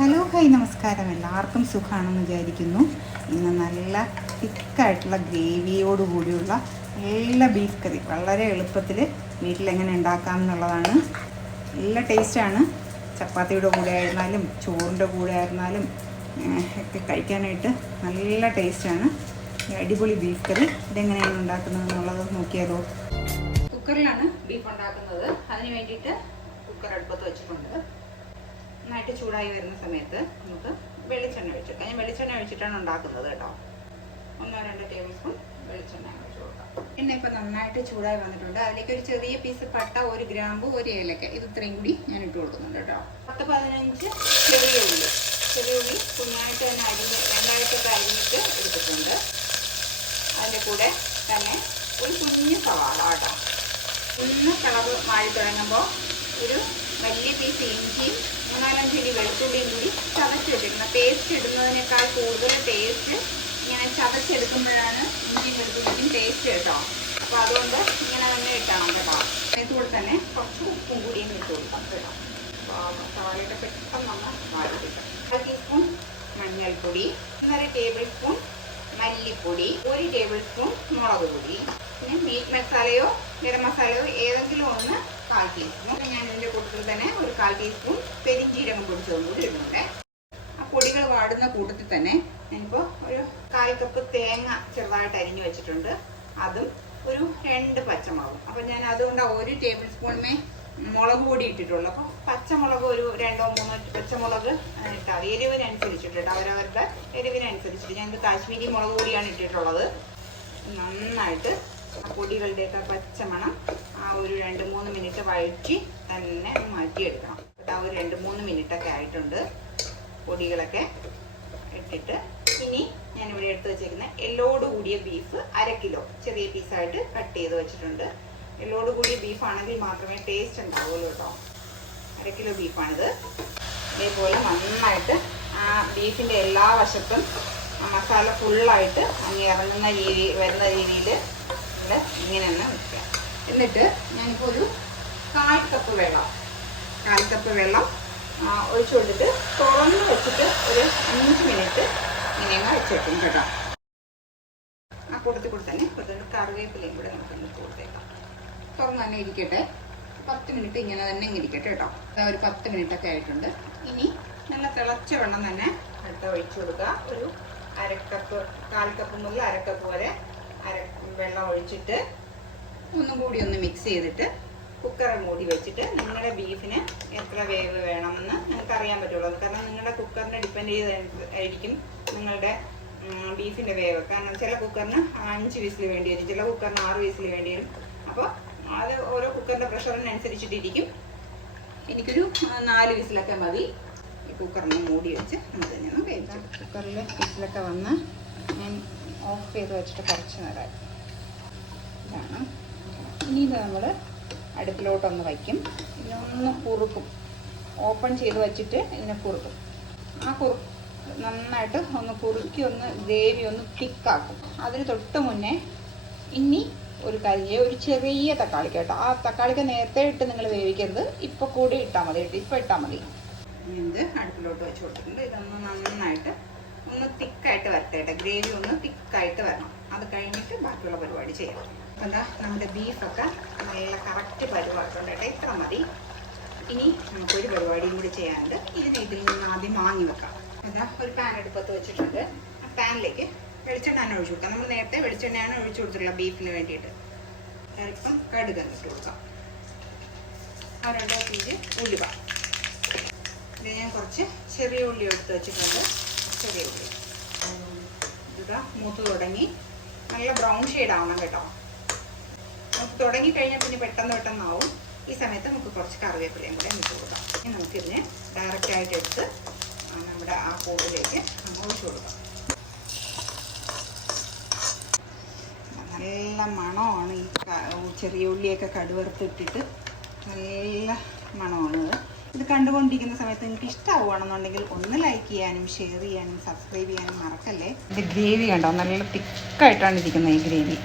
Hello hi നമസ്കാരം. എല്ലാവർക്കും സുഖമാണെന്ന് വിചാരിക്കുന്നു. ഇന്ന് നല്ല തിക്കായിട്ടുള്ള ഗ്രേവിയോട് കൂടിയുള്ള നല്ല ബീഫ് കറി വളരെ എളുപ്പത്തിൽ വീട്ടിലെങ്ങനെ ഉണ്ടാക്കാം എന്നുള്ളതാണ്. നല്ല ടേസ്റ്റാണ്. ചപ്പാത്തിയുടെ കൂടെ ആയിരുന്നാലും ചോറിൻ്റെ കൂടെ ആയിരുന്നാലും ഒക്കെ കഴിക്കാനായിട്ട് നല്ല ടേസ്റ്റാണ്. അടിപൊളി ബീഫ് കറി ഇതെങ്ങനെയാണ് ഉണ്ടാക്കുന്നത് എന്നുള്ളത് നോക്കിയാലോ. കുക്കറിലാണ് ബീഫ് ഉണ്ടാക്കുന്നത്. അതിന് വേണ്ടിയിട്ട് കുക്കർ അടുപ്പത്ത് വെച്ചിട്ടുണ്ട്. നന്നായിട്ട് ചൂടായി വരുന്ന സമയത്ത് നമുക്ക് വെളിച്ചെണ്ണ ഒഴിച്ചിട്ട്, ഞാൻ വെളിച്ചെണ്ണ ഒഴിച്ചിട്ടാണ് ഉണ്ടാക്കുന്നത് കേട്ടോ. 1-2 ടേബിൾ സ്പൂൺ വെളിച്ചെണ്ണ ഒഴിച്ചു കൊടുക്കാം. എണ്ണ ഇപ്പം നന്നായിട്ട് ചൂടായി വന്നിട്ടുണ്ട്. അതിലേക്ക് ഒരു ചെറിയ പീസ് പട്ട, 1 ഗ്രാമ്പ്, 1 ഏലക്ക, ഇത് ഇത്രയും കൂടി ഞാൻ ഇട്ട് കൊടുക്കുന്നുണ്ട് കേട്ടോ. 10-15 ചെറിയ ഉള്ളി കുഞ്ഞായിട്ട് തന്നെ രണ്ടായിട്ടൊക്കെ അരിഞ്ഞിട്ട് എടുത്തിട്ടുണ്ട്. അതിൻ്റെ കൂടെ തന്നെ ഒരു കുഞ്ഞ് സവാള കേട്ടോ. കളർ മാറി തുടങ്ങുമ്പോൾ ഒരു വലിയ പീസ് ഇഞ്ചിയും 4-5 ഇടി വെളുത്തുള്ളിയും കൂടി ചതച്ച് വെച്ചിരിക്കുന്നത്. പേസ്റ്റ് ഇടുന്നതിനേക്കാൾ കൂടുതൽ ടേസ്റ്റ് ഇങ്ങനെ ചതച്ചെടുക്കുമ്പോഴാണ് ഇഞ്ചിയും വെളുത്തുള്ളിയും ടേസ്റ്റ് കേട്ടോ. അപ്പോൾ അതുകൊണ്ട് ഇങ്ങനെ തന്നെ ഇട്ടാണ് കേട്ടോ. അതിൻ്റെ കൂടെ തന്നെ കുറച്ച് ഉപ്പും കൂടിയും ഇട്ട് കൊടുക്കാം കേട്ടോ. അപ്പോൾ സവാളയുടെ പെട്ടെന്ന് നമ്മൾ വാടിക്കാം. 1 ടീസ്പൂൺ മഞ്ഞൾപ്പൊടി, 1.5 ടേബിൾ സ്പൂൺ മല്ലിപ്പൊടി, 1 ടേബിൾ സ്പൂൺ മുളക് പൊടി, പിന്നെ മീറ്റ് മസാലയോ ഗരം മസാലയോ ഏതെങ്കിലും ഒന്ന് 1/4 ടീസ്പൂൺ. ഞാൻ ഇതിൻ്റെ കൂട്ടത്തിൽ തന്നെ ഒരു 1/4 ടീസ്പൂൺ പെരിഞ്ജീരകം പൊടിച്ചതും കൂടി ഇടുന്നുണ്ട്. ആ പൊടികൾ വാടുന്ന കൂട്ടത്തിൽ തന്നെ ഞാനിപ്പോൾ ഒരു 1/4 കപ്പ് തേങ്ങ ചെറുതായിട്ട് അരിഞ്ഞു വെച്ചിട്ടുണ്ട്. അതും ഒരു 2 പച്ചമുളകും. അപ്പോൾ ഞാൻ അതുകൊണ്ട് 1 ടേബിൾ സ്പൂണിനെ മുളക് പൊടി ഇട്ടിട്ടുള്ളൂ. അപ്പോൾ പച്ചമുളക് ഒരു 2-3 പച്ചമുളക് ഇട്ടാൽ എരിവിനനുസരിച്ചിട്ട് അവരവരുടെ എരിവിനനുസരിച്ചിട്ട് ഞാനിത് കാശ്മീരി മുളക് പൊടിയാണ് ഇട്ടിട്ടുള്ളത്. നന്നായിട്ട് ആ പൊടികളുടെയൊക്കെ പച്ചമണം ആ ഒരു 2-3 മിനിറ്റ് വഴറ്റി തന്നെ മാറ്റിയെടുക്കണം. ആ ഒരു 2-3 മിനിറ്റൊക്കെ ആയിട്ടുണ്ട്. പൊടികളൊക്കെ ഇട്ടിട്ട് ഇനി ഞാനിവിടെ എടുത്ത് വെച്ചിരിക്കുന്ന എല്ലോട് കൂടിയ ബീഫ് 1/2 കിലോ ചെറിയ പീസായിട്ട് കട്ട് ചെയ്ത് വെച്ചിട്ടുണ്ട്. എല്ലോട് കൂടിയ ബീഫാണെങ്കിൽ മാത്രമേ ടേസ്റ്റ് ഉണ്ടാവുള്ളൂ കേട്ടോ. 1/2 കിലോ ബീഫാണിത്. ഇതേപോലെ നന്നായിട്ട് ആ ബീഫിൻ്റെ എല്ലാ വശത്തും ആ മസാല ഫുള്ളായിട്ട് അങ്ങ് ഇറങ്ങുന്ന വരുന്ന രീതിയിൽ ഇങ്ങനെ തന്നെ വെക്കുക. എന്നിട്ട് ഞാനിപ്പോൾ ഒരു 1/4 കപ്പ് വെള്ളം ഒഴിച്ചു കൊടുത്തിട്ട് തുറന്ന് വെച്ചിട്ട് ഒരു 5 മിനിറ്റ് ഇങ്ങനെ വെച്ചേക്കും കേട്ടോ. ആ കൂട്ടത്തിൽ കൂടി തന്നെ കുറച്ച് കറിവേപ്പിലയും കൂടെ നമുക്കൊന്ന് കൊടുത്തേക്കാം. തുറന്ന് തന്നെ ഇരിക്കട്ടെ. 10 മിനിറ്റ് ഇങ്ങനെ തന്നെ ഇരിക്കട്ടെ കേട്ടോ. ഒരു 10 മിനിറ്റൊക്കെ ആയിട്ടുണ്ട്. ഇനി നല്ല തിളച്ച വെള്ളം തന്നെ അടുത്ത ഒഴിച്ചു കൊടുക്കുക. ഒരു 1/2 കപ്പ് 1/4 കപ്പ് മുതൽ 1/2 കപ്പ് വരെ വെള്ളം ഒഴിച്ചിട്ട് ഒന്നും കൂടി ഒന്ന് മിക്സ് ചെയ്തിട്ട് കുക്കർ മൂടി വെച്ചിട്ട് നിങ്ങളുടെ ബീഫിന് എത്ര വേവ് വേണമെന്ന് നിങ്ങൾക്ക് അറിയാൻ പറ്റുള്ളൂ. കാരണം നിങ്ങളുടെ കുക്കറിനെ ഡിപ്പെൻഡ് ചെയ്തായിരിക്കും നിങ്ങളുടെ ബീഫിൻ്റെ വേവ്. കാരണം ചില കുക്കറിന് 5 വിസിൽ വേണ്ടി വരും, ചില കുക്കറിന് 6 വിസിൽ വേണ്ടി വരും. അപ്പോൾ അത് ഓരോ കുക്കറിൻ്റെ പ്രഷറിനനുസരിച്ചിട്ടിരിക്കും. എനിക്കൊരു 4 വിസിലൊക്കെ മതി. ഈ കുക്കറിന് മൂടി വെച്ച് നമുക്ക് തന്നെ ഒന്ന് വേവിച്ചു. കുക്കറിൽ വിസിലൊക്കെ വന്ന് ഞാൻ ഓഫ് ചെയ്ത് വെച്ചിട്ട് കുറച്ച് നേരം ഇതാണ്. ഇനി ഇത് നമ്മൾ അടുപ്പിലോട്ടൊന്ന് വയ്ക്കും. ഇതിനൊന്ന് കുറുക്കും. ഓപ്പൺ ചെയ്ത് വെച്ചിട്ട് ഇതിനെ കുറുക്കും. ആ നന്നായിട്ട് ഒന്ന് കുറുക്കി ഒന്ന് ഗ്രേവി ഒന്ന് തിക്കാക്കും. അതിന് തൊട്ട് മുന്നേ ഇനി ഒരു ചെറിയ തക്കാളി കേട്ടോ. ആ തക്കാളിക്ക് നേരത്തെ ഇട്ട് നിങ്ങൾ വേവിക്കരുത്. ഇപ്പോൾ കൂടി ഇട്ടാൽ മതി. ഇപ്പോൾ ഇട്ടാൽ മതി. ഇത് അടുപ്പിലോട്ട് വെച്ച് കൊടുത്തിട്ടുണ്ട്. ഇതൊന്ന് നന്നായിട്ട് ഒന്ന് തിക്കായിട്ട് വരട്ടെ. ഗ്രേവി ഒന്ന് തിക്കായിട്ട് വരണം. അത് കഴിഞ്ഞിട്ട് ബാക്കിയുള്ള പരിപാടി ചെയ്യാം. എന്താ നമ്മുടെ ബീഫൊക്കെ നല്ല കറക്റ്റ് പരിപാടിയുണ്ട് കേട്ടോ. ഇത്ര മതി. ഇനി നമുക്കൊരു പരിപാടിയും കൂടി ചെയ്യാനുണ്ട്. ഇതിൽ നിന്ന് ആദ്യം വാങ്ങി വെക്കാം. എന്താ ഒരു പാൻ അടുപ്പത്ത് വെച്ചിട്ടുണ്ട്. ആ പാനിലേക്ക് വെളിച്ചെണ്ണ ഒഴിച്ചു കൊടുക്കാം. നമ്മൾ നേരത്തെ വെളിച്ചെണ്ണയാണ് ഒഴിച്ചു കൊടുത്തിട്ടുള്ള ബീഫിന് വേണ്ടിയിട്ട്. അല്പം കടുക് ഇട്ട് കൊടുക്കാം. 2 പിഞ്ച് ഉലുവ. ഇത് ഞാൻ കുറച്ച് ചെറിയ ഉള്ളി എടുത്ത് വെച്ചിട്ടുണ്ട്. ചെറിയ ഉള്ളി ഇതാ മൂത്ത് തുടങ്ങി നല്ല ബ്രൗൺ ഷെയ്ഡ് ആവണം കേട്ടോ. നമുക്ക് തുടങ്ങി കഴിഞ്ഞാൽ പിന്നെ പെട്ടെന്നാവും. ഈ സമയത്ത് നമുക്ക് കുറച്ച് കറിവേപ്പിലയും കൂടെ ഇട്ട് കൊടുക്കാം. ഇനി നമുക്കിതിനെ ഡയറക്റ്റായിട്ട് എടുത്ത് നമ്മുടെ ആ കൂടിലേക്ക് നമ്മൾ ഒഴിച്ചു കൊടുക്കാം. നല്ല മണമാണ് ഈ ചെറിയ ഉള്ളിയൊക്കെ കടുവറുത്തിട്ടിട്ട് നല്ല മണമാണത്. ഇത് കണ്ടുകൊണ്ടിരിക്കുന്ന സമയത്ത് നിങ്ങൾക്ക് ഇഷ്ടമാവുകയാണെന്നുണ്ടെങ്കിൽ ഒന്ന് ലൈക്ക് ചെയ്യാനും ഷെയർ ചെയ്യാനും സബ്സ്ക്രൈബ് ചെയ്യാനും മറക്കല്ലേ. ഇത് ഗ്രേവി കണ്ടോ, നല്ല തിക്കായിട്ടാണ് ഇരിക്കുന്നത് ഈ ഗ്രേവി.